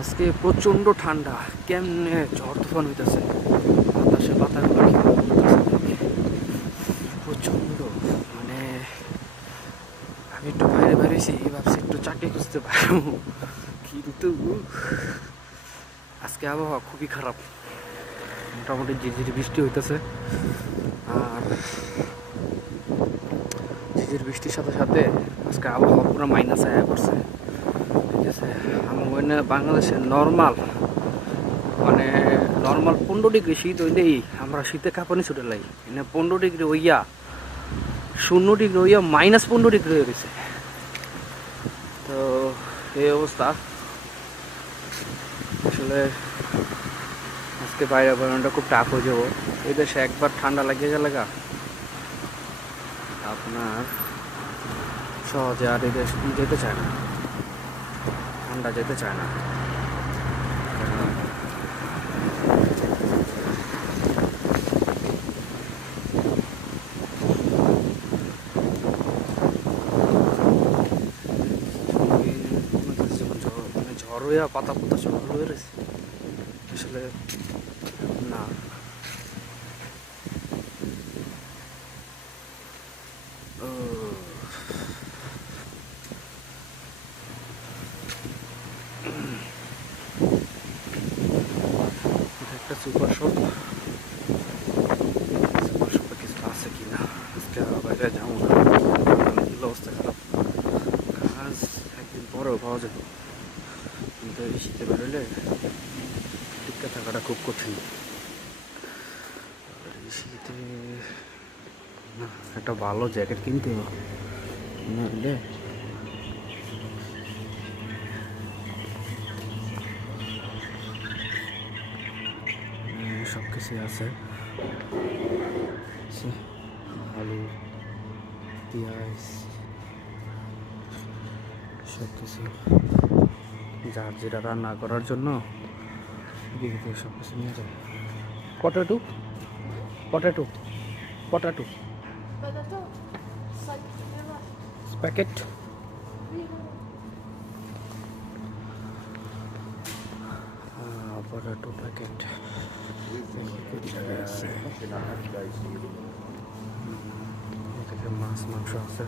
আজকে প্রচন্ড ঠান্ডা, কেমনে ঝড় তুফান হইতেছে, বাতাসে পাতাগুলো প্রচন্ড। মানে আমি একটু বাইরে বেরিয়েছি, ভাবছি একটু চাকরি খুঁজতে পারবো, কিন্তু আজকে আবহাওয়া খুবই খারাপ। মোটামুটি ঝিরঝিরি বৃষ্টি হইতেছে, আর ঝিরঝির বৃষ্টির সাথে সাথে আজকে আবহাওয়া পুরো মাইনাস আয়া করছে। ঠিক আছে, আমার মনে হয় বাংলাদেশের নর্মাল মানে নর্মাল 15 ডিগ্রি শীত হইলেই আমরা শীতে কাঁপানি ছুটে লাগি, মানে 15 ডিগ্রি হইয়া 0 ডিগ্রি হইয়া -15 ডিগ্রি হয়ে গেছে। তো এই অবস্থা, আসলে আজকে বাইরে বেরোনোটা খুব টাফ হয়ে যাবো। এই দেশে একবার ঠান্ডা লাগিয়ে গেলে আপনার সহজে আর এই দেশ যেতে চায় না, ঠান্ডা যেতে চায় না। মানে ঝড় হইয়া পাতা পাতা ঝড় হয়ে রয়েছে আসলে না। এটা একটা সুপার শপ, সুপার শপে কিছু আছে কিনা, আজকে বাইরে যাবো না, অবস্থা খারাপ। কাজ একদিন পরেও পাওয়া যাবে, কিন্তু এই শীতে বেরোলে টিকে থাকাটা খুব কঠিন। এই শীতে না একটা ভালো জ্যাকেট কিনতে নইলে সব কিছুই আছে, আলু পেঁয়াজ সব কিছু, যার যেটা রান্না করার জন্য এদিকে থেকে সব কিছু নিয়ে যায়। Potato potato potato packet, potato packet আছে। এদিকে মাছ মাংস আছে।